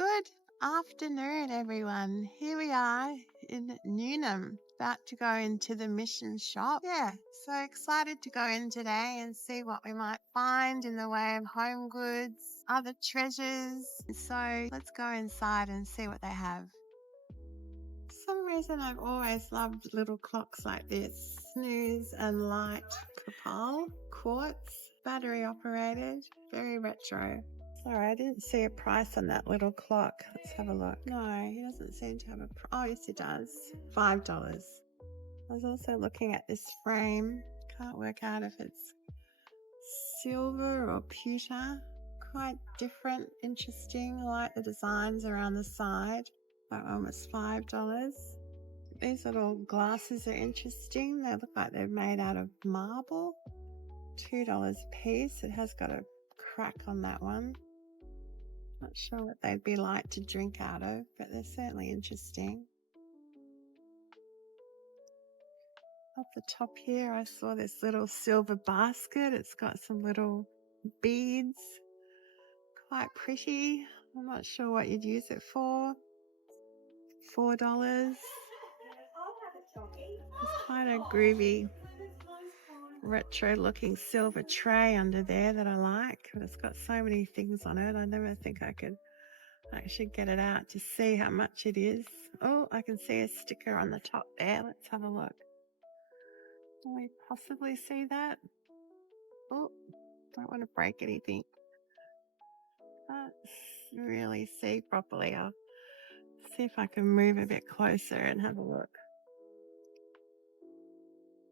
Good afternoon, everyone. Here we are in Newnham, about to go into the Mission shop. Yeah, so excited to go in today and see what we might find in the way of home goods, other treasures. So let's go inside and see what they have. For some reason, I've always loved little clocks like this. Snooze and light propel, quartz, battery operated, very retro. Sorry, I didn't see a price on that little clock. Let's have a look. No, he doesn't seem to have a price. Oh, yes, he does. $5. I was also looking at this frame. Can't work out if it's silver or pewter. Quite different, interesting. I like the designs around the side. That one was $5. These little glasses are interesting. They look like they're made out of marble. $2 a piece. It has got a crack on that one. Not sure what they'd be like to drink out of, but they're certainly interesting. Up the top here, I saw this little silver basket. It's got some little beads. Quite pretty. I'm not sure what you'd use it for. $4. It's quite a groovy, retro looking silver tray under there that I like. But it's got so many things on it. I never think I could actually get it out to see how much it is. Oh, I can see a sticker on the top there. Let's have a look. Can we possibly see that? Oh, don't want to break anything. Can't really see properly. I'll see if I can move a bit closer and have a look.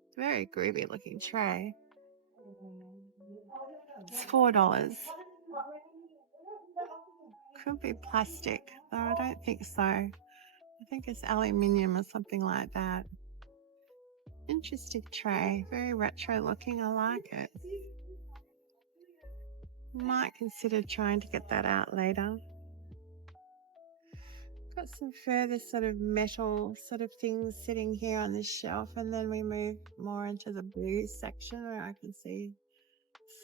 It's a very groovy looking tray. It's $4. Could be plastic, though I don't think so. I think it's aluminium or something like that. Interesting tray, very retro looking. I like it. Might consider trying to get that out later. Got some further sort of metal sort of things sitting here on this shelf, and then we move more into the blue section where I can see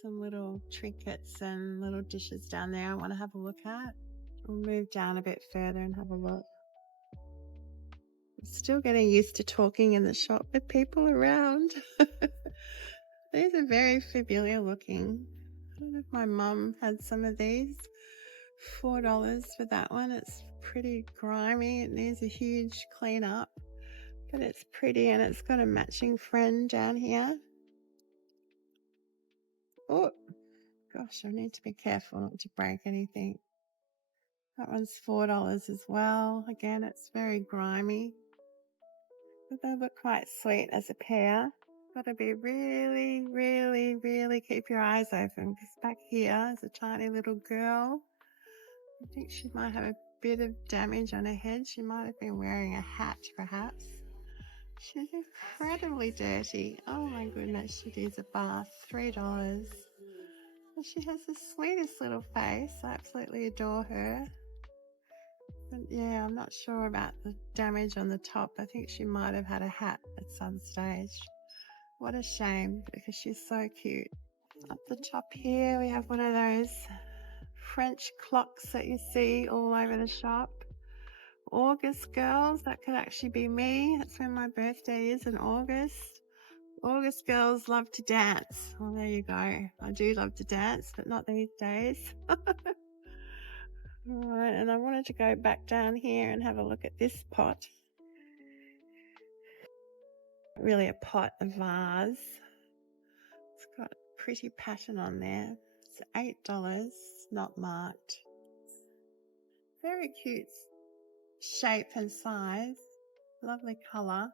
some little trinkets and little dishes down there I want to have a look at. We'll move down a bit further and have a look. I'm still getting used to talking in the shop with people around. These are very familiar looking. I don't know if my mum had some of these. $4 for that one. It's pretty grimy. It needs a huge clean up, but it's pretty, and it's got a matching friend down here. Oh, gosh, I need to be careful not to break anything. That one's $4 as well. Again, it's very grimy, but they look quite sweet as a pair. Got to be really, really, really keep your eyes open, because back here is a tiny little girl. I think she might have a bit of damage on her head. She might have been wearing a hat, perhaps. She's incredibly dirty. Oh my goodness, she needs a bath. $3. And she has the sweetest little face. I absolutely adore her. But yeah, I'm not sure about the damage on the top. I think she might have had a hat at some stage. What a shame, because she's so cute. Up the top here, we have one of those French clocks that you see all over the shop. August girls, that could actually be me. That's when my birthday is, in August. August girls love to dance. Well, there you go. I do love to dance, but not these days. Alright, and I wanted to go back down here and have a look at this pot. Really a pot, a vase. It's got a pretty pattern on there. It's $8, not marked. Very cute shape and size. Lovely colour.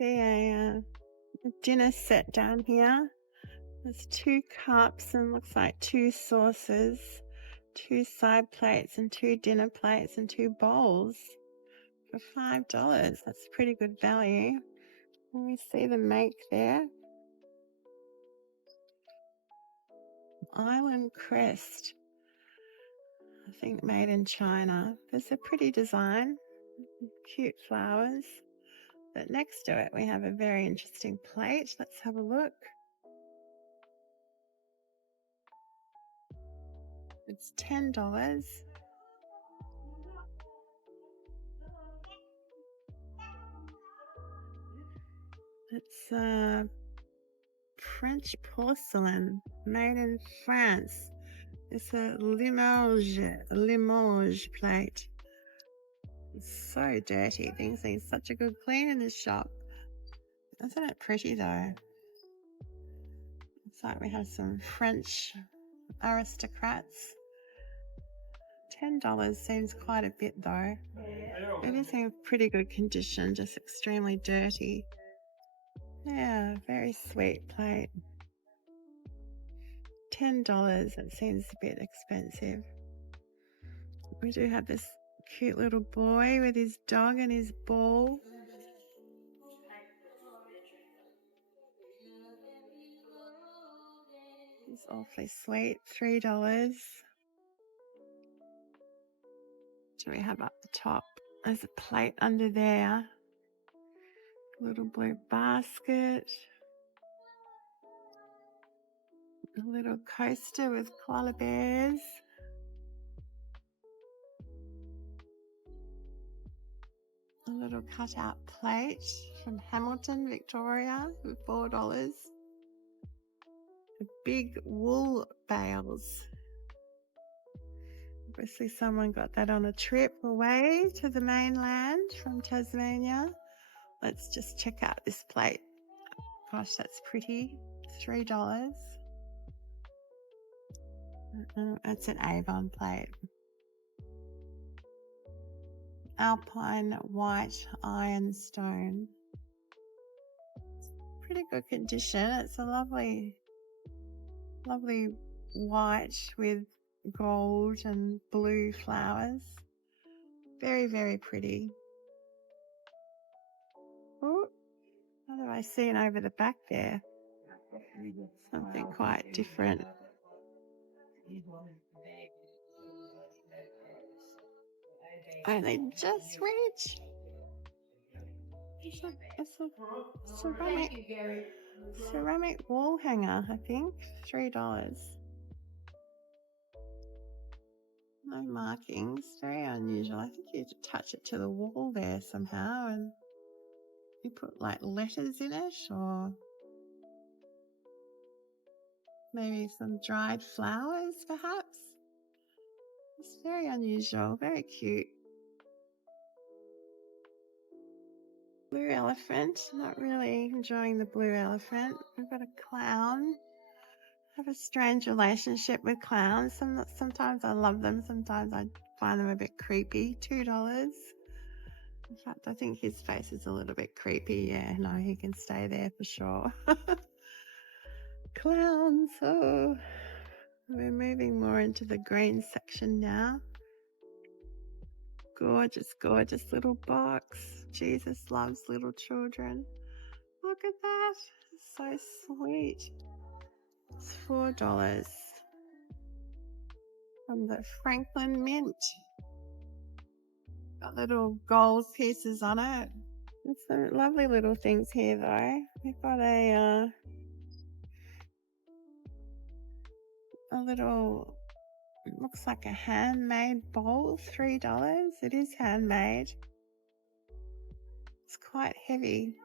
A dinner set down here. There's 2 cups and looks like 2 saucers, 2 side plates and 2 dinner plates and 2 bowls for $5. That's pretty good value. Let me see the make there. Island crest. I think made in China. There's a pretty design. Cute flowers. But next to it we have a very interesting plate. Let's have a look. It's $10. It's French porcelain made in France. It's a Limoges plate. It's so dirty. Things need such a good clean in this shop. Isn't it pretty though? It's like we have some French aristocrats. $10 seems quite a bit though. It is in pretty good condition, just extremely dirty. Yeah, very sweet plate. $10, it seems a bit expensive. We do have this cute little boy with his dog and his ball. It's awfully sweet, $3. Do we have up the top? There's a plate under there. Little blue basket. A little coaster with koala bears. A little cutout plate from Hamilton, Victoria for $4. Big wool bales. Obviously someone got that on a trip away to the mainland from Tasmania. Let's just check out this plate. Gosh, that's pretty. $3. It's an Avon plate. Alpine white ironstone. Pretty good condition. It's a lovely white with gold and blue flowers. Very, very pretty. Oh, what have I seen over the back there? Something quite different. Only just reach. It's a ceramic wall hanger, I think. $3. No markings. Very unusual. I think you attach it to the wall there somehow and you put like letters in it or maybe some dried flowers perhaps. It's very unusual, very cute. Blue elephant. Not really enjoying the blue elephant. We've got a clown. I have a strange relationship with clowns. Sometimes I love them. Sometimes I find them a bit creepy. $2. In fact, I think his face is a little bit creepy. Yeah, no, he can stay there for sure. Clowns. Oh, we're moving more into the green section now. Gorgeous, gorgeous little box. Jesus loves little children. Look at that. It's so sweet. It's $4 from the Franklin Mint. Got little gold pieces on it. There's some lovely little things here though. We've got a little, it looks like a handmade bowl, $3. It is handmade. It's quite heavy.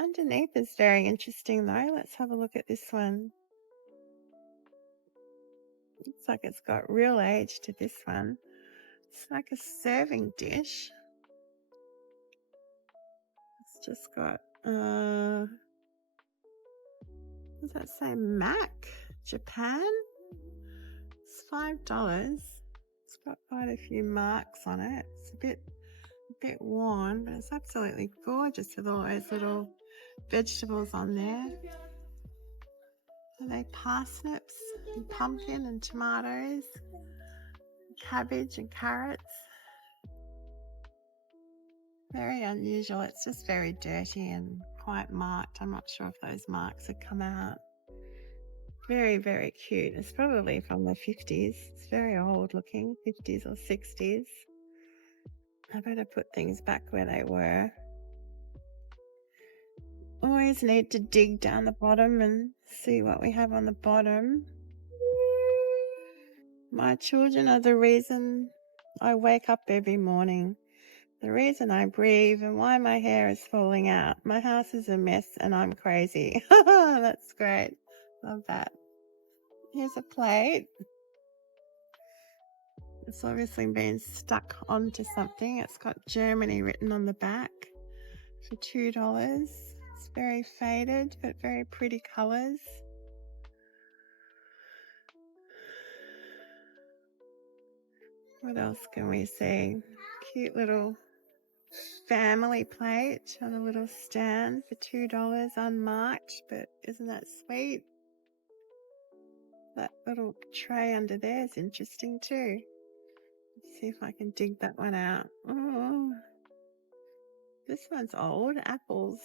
Underneath is very interesting though. Let's have a look at this one. Looks like it's got real age to this one. It's like a serving dish. It's just got, what does that say? Mac, Japan? It's $5. It's got quite a few marks on it. It's a bit worn, but it's absolutely gorgeous with all those little vegetables on there. Are they parsnips and pumpkin and tomatoes, and cabbage and carrots? Very unusual. It's just very dirty and quite marked. I'm not sure if those marks have come out. Very, very cute. It's probably from the 50s. It's very old looking, 50s or 60s. I better put things back where they were. Always need to dig down the bottom and see what we have on the bottom. My children are the reason I wake up every morning, the reason I breathe, and why my hair is falling out. My house is a mess and I'm crazy. That's great. Love that. Here's a plate. It's obviously been stuck onto something. It's got Germany written on the back for $2. It's very faded, but very pretty colours. What else can we see? Cute little family plate on a little stand for $2, unmarked, but isn't that sweet? That little tray under there is interesting too. Let's see if I can dig that one out. Oh, this one's old. Apples,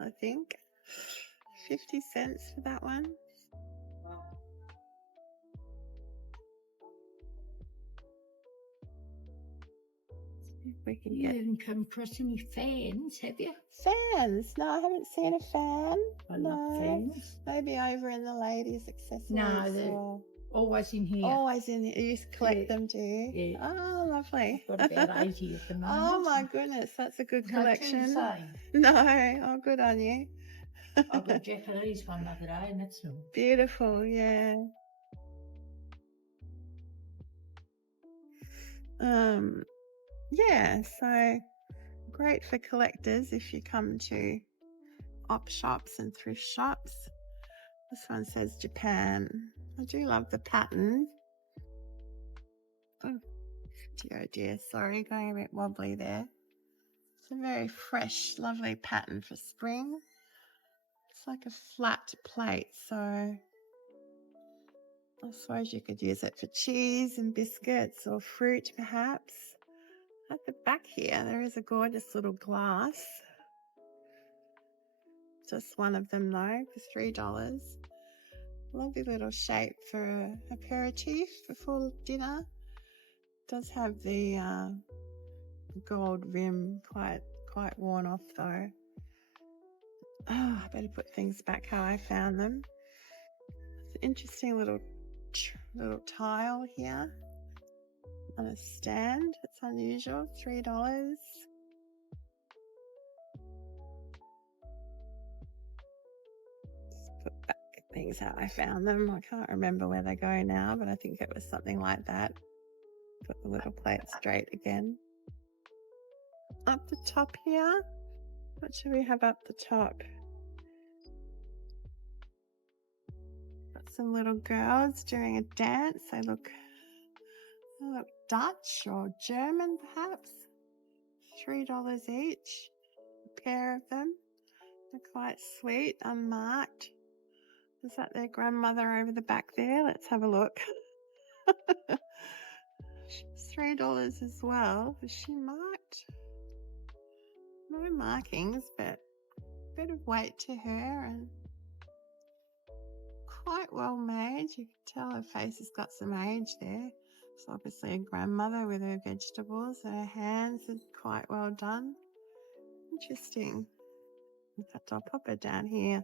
I think. 50 cents for that one. See if we can You get haven't come across any fans, have you? fans. No, I haven't seen a fan. I love fans. Maybe over in the ladies' accessories. No, they're or always in here. always in here. You collect Yeah. them, do you? Yeah. Oh, lovely. I've got about 80 at the moment. Oh my goodness, that's a good Is that too collection. insane? No, oh, good on you. I got a Japanese one the other day, and that's all. Beautiful, yeah. Yeah, so great for collectors if you come to op shops and thrift shops. This one says Japan. I do love the pattern. Oh dear, sorry, going a bit wobbly there. It's a very fresh, lovely pattern for spring. It's like a flat plate, so I suppose you could use it for cheese and biscuits or fruit perhaps. At the back here, there is a gorgeous little glass. Just one of them though, for $3. Lovely little shape for an aperitif before dinner. Does have the gold rim quite worn off though. Oh, I better put things back how I found them. It's an interesting little tile here on a stand. It's unusual, $3. Just put back things how I found them. I can't remember where they go now, but I think it was something like that. Put the little plate straight again. Up the top here, what should we have up the top? Got some little girls doing a dance. They look Dutch or German perhaps. $3 each, a pair of them. They're quite sweet, unmarked. Is that their grandmother over the back there? Let's have a look. $3 as well. Is she marked? No markings, but a bit of weight to her and quite well made. You can tell her face has got some age there. It's obviously a grandmother with her vegetables, and her hands are quite well done. Interesting. In fact, I'll pop her down here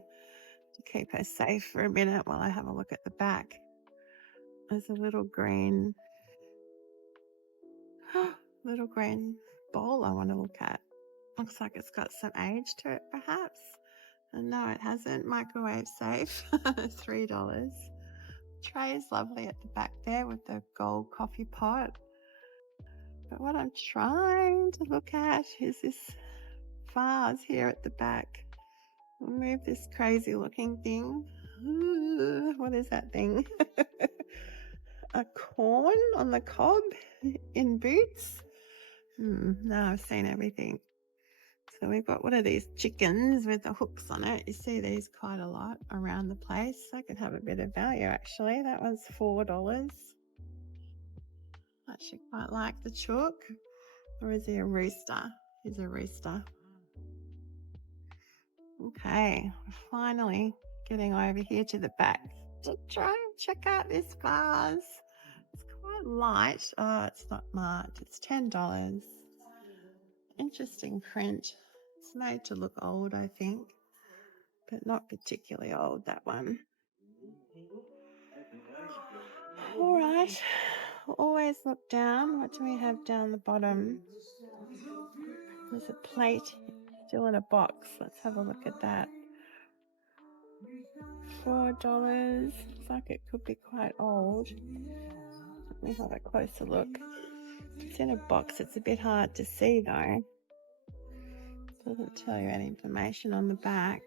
to keep her safe for a minute while I have a look at the back. There's a little green bowl I want to look at. Looks like it's got some age to it perhaps. And no, it hasn't. Microwave safe. $3. Tray is lovely at the back there with the gold coffee pot. But what I'm trying to look at is this vase here at the back. I'll move this crazy looking thing. What is that thing? A corn on the cob in boots? No, I've seen everything. So we've got, what are these, chickens with the hooks on it? You see these quite a lot around the place. They could have a bit of value actually. That one's $4. I actually quite like the chook. Or is he a rooster? He's a rooster. Okay, we're finally getting over here to the back to try and check out this vase. It's quite light. Oh, it's not marked. It's $10. Interesting print. It's made to look old, I think. but not particularly old, that one. All right. Always look down. What do we have down the bottom? There's a plate still in a box. Let's have a look at that. $4. Looks like it could be quite old. Let me have a closer look. It's in a box. It's a bit hard to see though. Doesn't tell you any information on the back.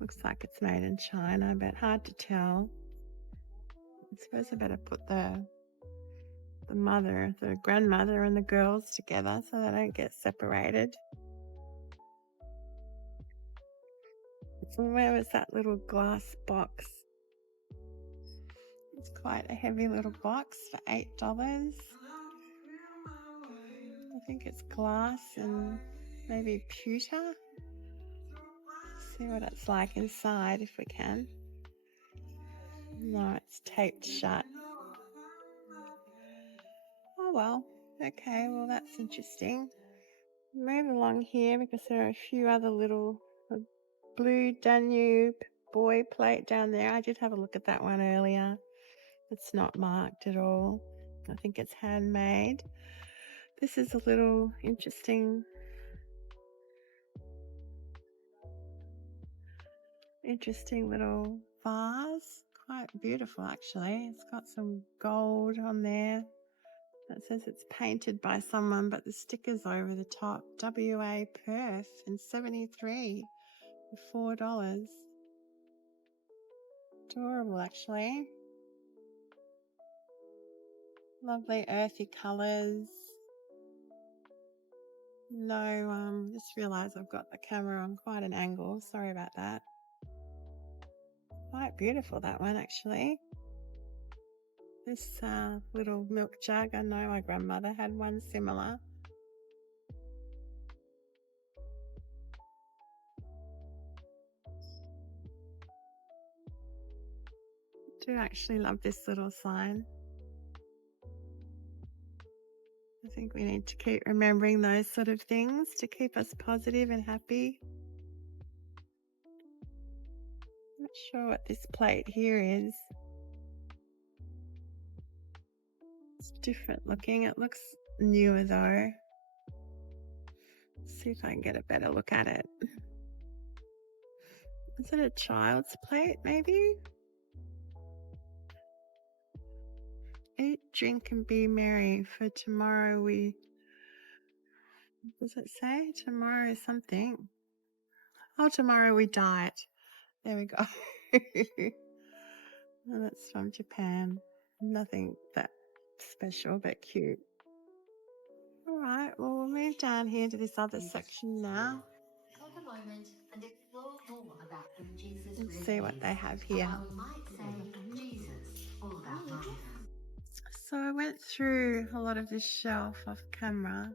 Looks like it's made in China, but hard to tell. I suppose I better put the grandmother and the girls together so they don't get separated. So where was that little glass box? It's quite a heavy little box for $8. I think it's glass and maybe pewter. See what it's like inside if we can. No, it's taped shut. Oh well, okay, well that's interesting. Move along here because there are a few other little blue Danube boy plate down there. I did have a look at that one earlier. It's not marked at all. I think it's handmade. This is a little interesting little vase. Quite beautiful actually. It's got some gold on there. That says it's painted by someone, but the sticker's over the top. WA Perth in 73 for $4. Adorable actually. Lovely earthy colours. No, just realised I've got the camera on quite an angle. Sorry about that. Quite beautiful, that one actually. This little milk jug, I know my grandmother had one similar. I do actually love this little sign. I think we need to keep remembering those sort of things to keep us positive and happy. Not sure what this plate here is. It's different looking. It looks newer though. Let's see if I can get a better look at it. Is it a child's plate maybe? Eat, drink and be merry, for tomorrow we... What does it say? Tomorrow something. Oh, tomorrow we diet. There we go. And that's from Japan. Nothing that special, but cute. All right, well, we'll move down here to this other section now. Take a moment and explore more about who Jesus Let's really see what is, they have or here. how we might say Jesus all about life. So I went through a lot of this shelf off camera.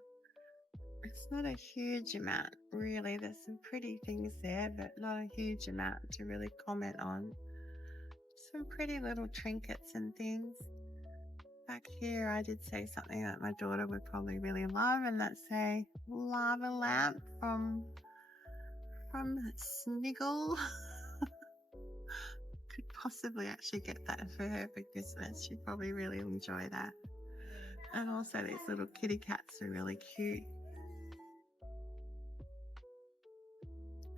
It's not a huge amount, really. There's some pretty things there, but not a huge amount to really comment on. Some pretty little trinkets and things. Back here, I did say something that my daughter would probably really love, and that's a lava lamp from Sniggle. Could possibly actually get that for her for Christmas. She'd probably really enjoy that. And also these little kitty cats are really cute.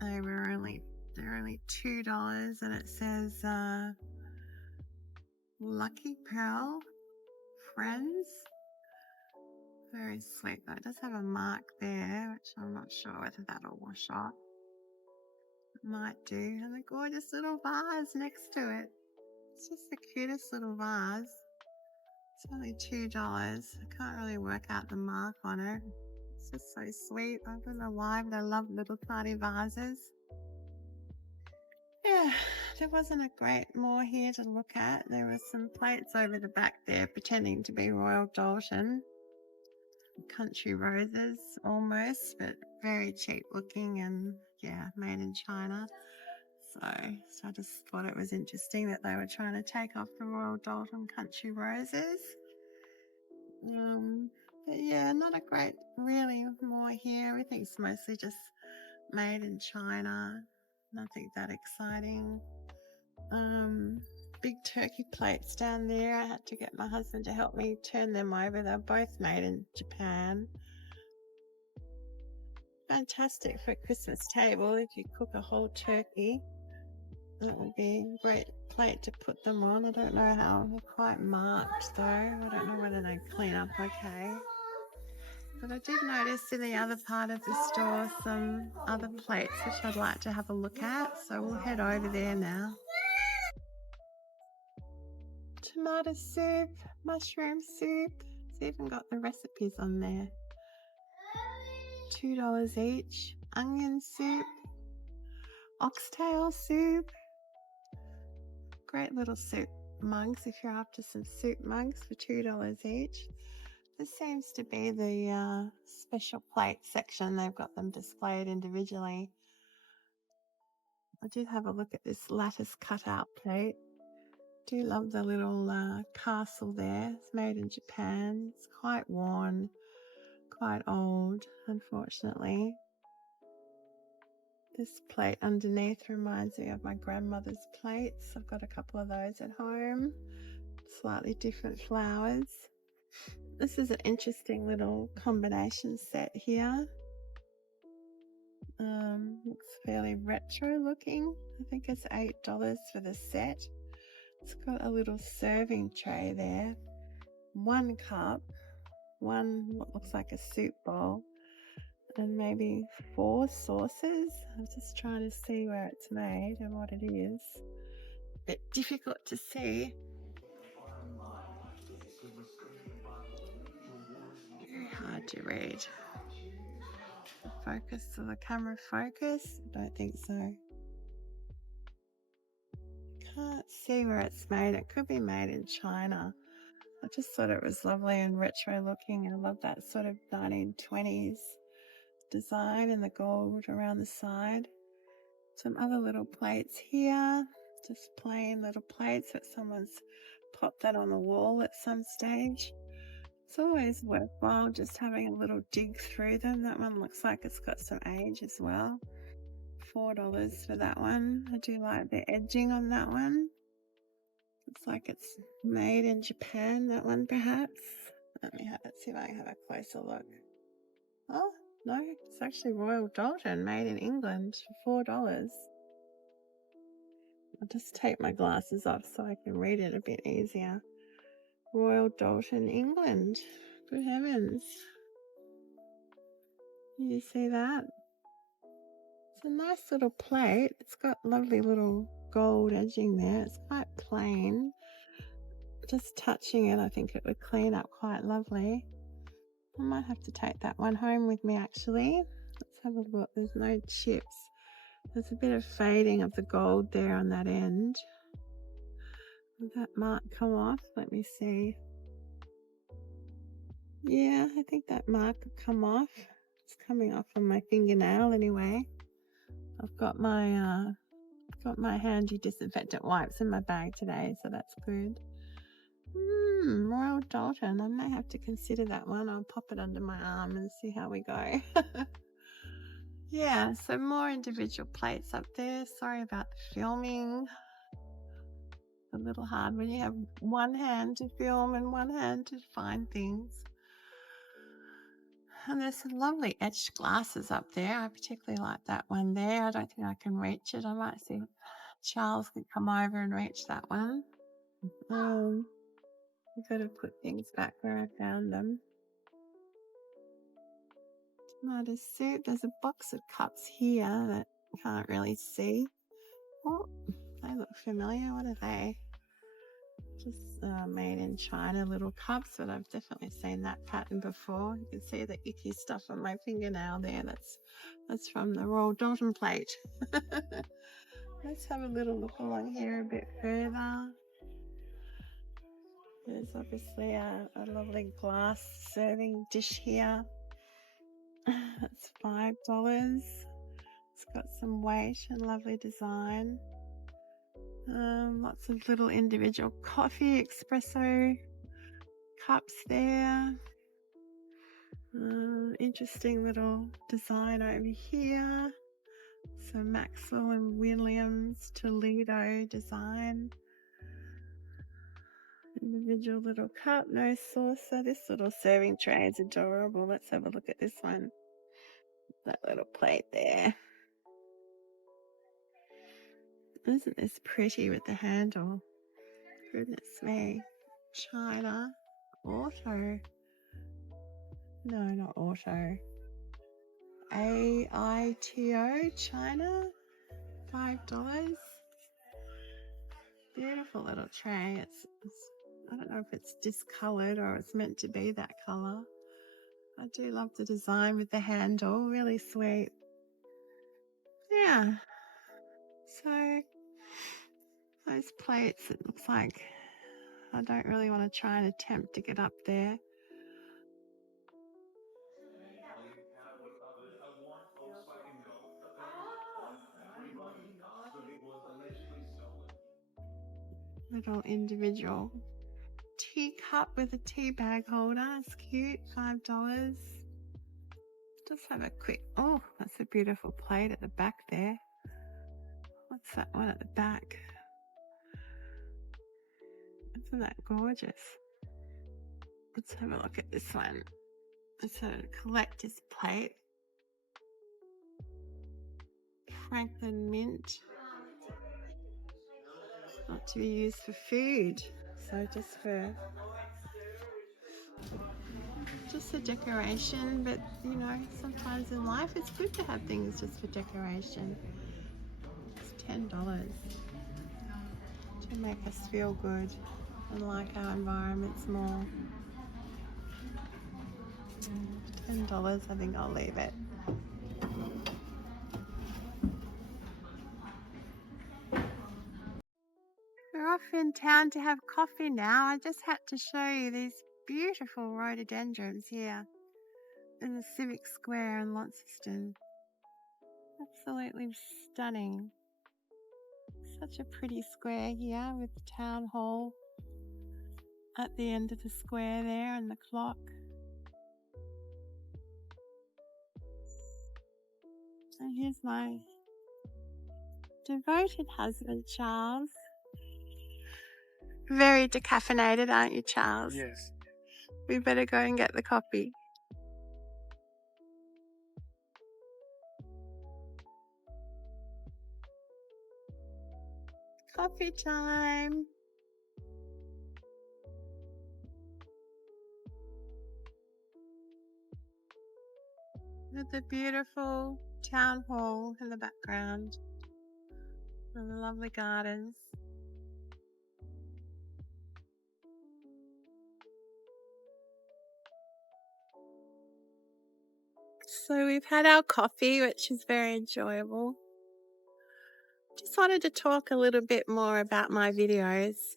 They're only $2, and it says Lucky Pearl Friends. Very sweet though. It does have a mark there, which I'm not sure whether that'll wash off. It might do. And a gorgeous little vase next to it. It's just the cutest little vase. It's only $2. I can't really work out the mark on it. It's just so sweet. I don't know why, but I love little tiny vases. Yeah, there wasn't a great more here to look at. There were some plates over the back there pretending to be Royal Dalton. Country roses almost, but very cheap looking and yeah, made in China. So I just thought it was interesting that they were trying to take off the Royal Dalton country roses. But yeah, not a great really more here. Everything's mostly just made in China. Nothing that exciting. Big turkey plates down there. I had to get my husband to help me turn them over. They're both made in Japan. Fantastic for a Christmas table if you cook a whole turkey. That would be a great plate to put them on. I don't know how they're quite marked though. I don't know whether they clean up okay. But I did notice in the other part of the store some other plates which I'd like to have a look at. So we'll head over there now. Tomato soup, mushroom soup. It's even got the recipes on there. $2 each. Onion soup. Oxtail soup. Great little soup mugs if you're after some soup mugs for $2 each. This seems to be the special plate section. They've got them displayed individually. I did have a look at this lattice cutout plate. Do love the little castle there. It's made in Japan. It's quite worn, quite old, unfortunately. This plate underneath reminds me of my grandmother's plates. I've got a couple of those at home. Slightly different flowers. This is an interesting little combination set here. Looks fairly retro looking. I think it's $8 for the set. It's got a little serving tray there. 1 cup, what looks like a soup bowl, and maybe 4 sauces. I'm just trying to see where it's made and what it is. A bit difficult to see. Very hard to read. Focus, will the camera focus? I don't think so. Can't see where it's made. It could be made in China. I just thought it was lovely and retro looking. I love that sort of 1920s design and the gold around the side. Some other little plates here, just plain little plates that someone's popped that on the wall at some stage. It's always worthwhile just having a little dig through them. That one looks like it's got some age as well. $4 for that one. I do like the edging on that one. Looks like it's made in Japan, that one perhaps. Let's see if I can have a closer look. Oh, no, it's actually Royal Doulton, made in England for $4. I'll just take my glasses off so I can read it a bit easier. Royal Doulton, England. Good heavens. Can you see that? It's a nice little plate. It's got lovely little gold edging there. It's quite plain. Just touching it, I think it would clean up quite lovely. I might have to take that one home with me actually. Let's have a look. There's no chips. There's a bit of fading of the gold there on that end. Will that mark come off? Let me see. Yeah, I think that mark will come off. It's coming off on my fingernail anyway. I've got my handy disinfectant wipes in my bag today, so that's good. Royal Doulton. I may have to consider that one. I'll pop it under my arm and see how we go. Yeah, so more individual plates up there. Sorry about the filming. A little hard when you have one hand to film and one hand to find things. And there's some lovely etched glasses up there. I particularly like that one there. I don't think I can reach it. I might see if Charles could come over and reach that one. I've got to put things back where I found them. Tomato soup. There's a box of cups here that I can't really see. Oh, they look familiar. What are they? Just made in China little cups, but I've definitely seen that pattern before. You can see the icky stuff on my fingernail there. That's from the Royal Doulton plate. Let's have a little look along here a bit further. There's obviously a lovely glass serving dish here. That's $5. It's got some weight and lovely design. Lots of little individual coffee espresso cups there. Interesting little design over here. So Maxwell and Williams Toledo design. Individual little cup, no saucer. This little serving tray is adorable. Let's have a look at this one. That little plate there. Isn't this pretty with the handle? Goodness me. China. Auto. No, not auto. AITO, China. $5. Beautiful little tray. I don't know if it's discolored or it's meant to be that color. I do love the design with the handle. Really sweet. Yeah. So those plates, it looks like I don't really want to try and attempt to get up there. Little individual teacup with a tea bag holder. It's cute. $5. Just have a quick, oh, that's a beautiful plate at the back there. What's that one at the back? Isn't that gorgeous? Let's have a look at this one. It's a collector's plate. Franklin mint. Not to be used for food, so just a decoration. But you know, sometimes in life it's good to have things just for decoration. It's $10 to make us feel good and like our environments more. $10, I think I'll leave it. We're off in town to have coffee now. I just had to show you these beautiful rhododendrons here in the Civic Square in Launceston. Absolutely stunning. Such a pretty square here with the town hall at the end of the square there and the clock. And here's my devoted husband, Charles. Very decaffeinated, aren't you, Charles? Yes. We better go and get the coffee. Coffee time. With the beautiful town hall in the background and the lovely gardens. So we've had our coffee, which is very enjoyable. Just wanted to talk a little bit more about my videos.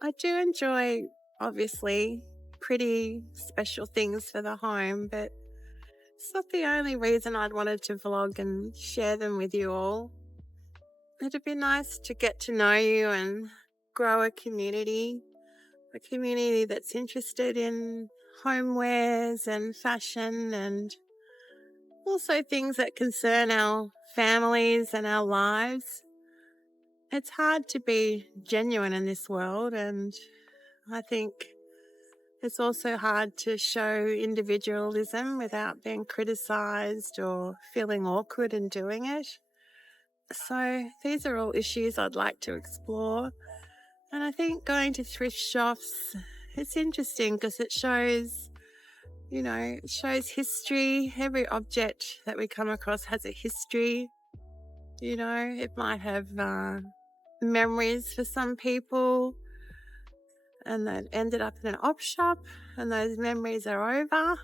I do enjoy, obviously, pretty special things for the home, but it's not the only reason I'd wanted to vlog and share them with you all. It'd be nice to get to know you and grow a community that's interested in homewares and fashion and also things that concern our families and our lives. It's hard to be genuine in this world, and I think it's also hard to show individualism without being criticised or feeling awkward in doing it. So these are all issues I'd like to explore. And I think going to thrift shops, it's interesting because it shows, it shows history. Every object that we come across has a history. It might have memories for some people, and that ended up in an op shop, and those memories are over,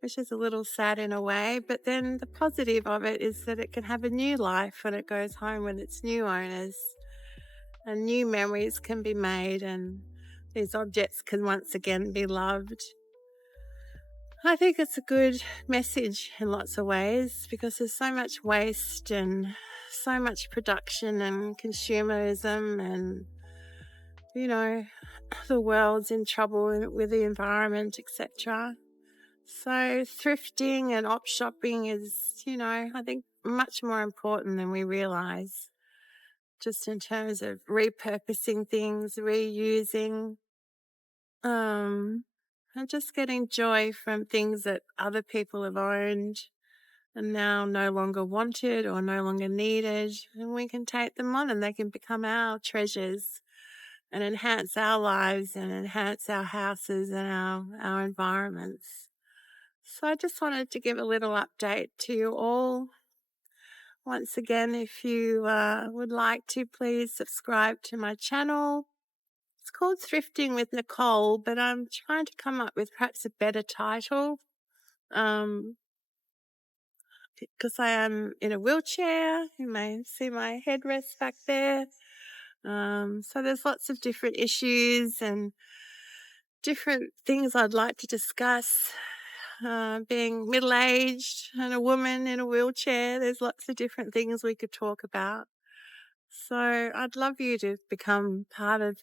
which is a little sad in a way. But then the positive of it is that it can have a new life when it goes home with its new owners, and new memories can be made, and these objects can once again be loved. I think it's a good message in lots of ways because there's so much waste and so much production and consumerism, and the world's in trouble with the environment, etc. So thrifting and op shopping is, I think much more important than we realize, just in terms of repurposing things, reusing, and just getting joy from things that other people have owned and now no longer wanted or no longer needed. And we can take them on and they can become our treasures and enhance our lives and enhance our houses and our environments. So I just wanted to give a little update to you all. Once again, if you would like to, please subscribe to my channel. It's called Thrifting with Nicole, but I'm trying to come up with perhaps a better title because I am in a wheelchair. You may see my headrest back there. So there's lots of different issues and different things I'd like to discuss. Being middle-aged and a woman in a wheelchair, there's lots of different things we could talk about. So I'd love you to become part of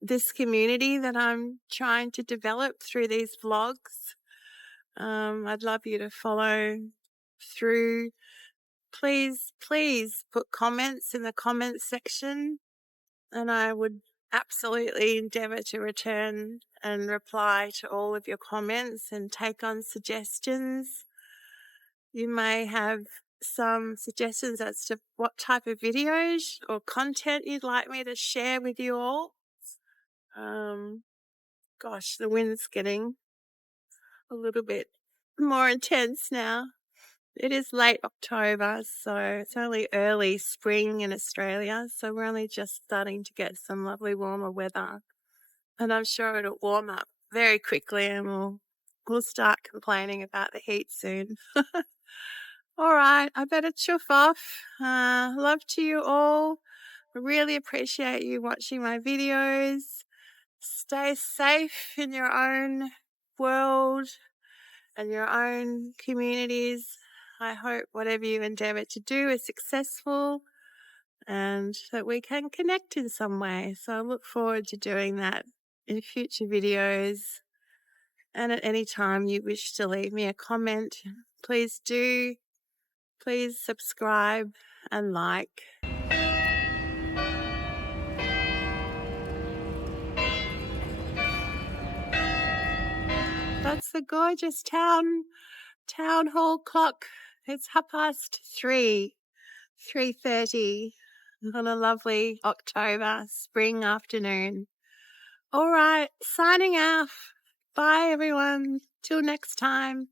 this community that I'm trying to develop through these vlogs. I'd love you to follow through. Please put comments in the comments section, and I would absolutely endeavour to return and reply to all of your comments and take on suggestions. You may have some suggestions as to what type of videos or content you'd like me to share with you all. Gosh, the wind's getting a little bit more intense now. It is late October, so it's only early spring in Australia, so we're only just starting to get some lovely warmer weather. And I'm sure it'll warm up very quickly and we'll start complaining about the heat soon. All right, I better chuff off. Love to you all. I really appreciate you watching my videos. Stay safe in your own world and your own communities. I hope whatever you endeavour to do is successful and that we can connect in some way. So I look forward to doing that in future videos. And at any time you wish to leave me a comment, please do. Please subscribe and like. That's the gorgeous town hall clock. It's 3:30, 3:30 on a lovely October spring afternoon. All right, signing off. Bye, everyone. Till next time.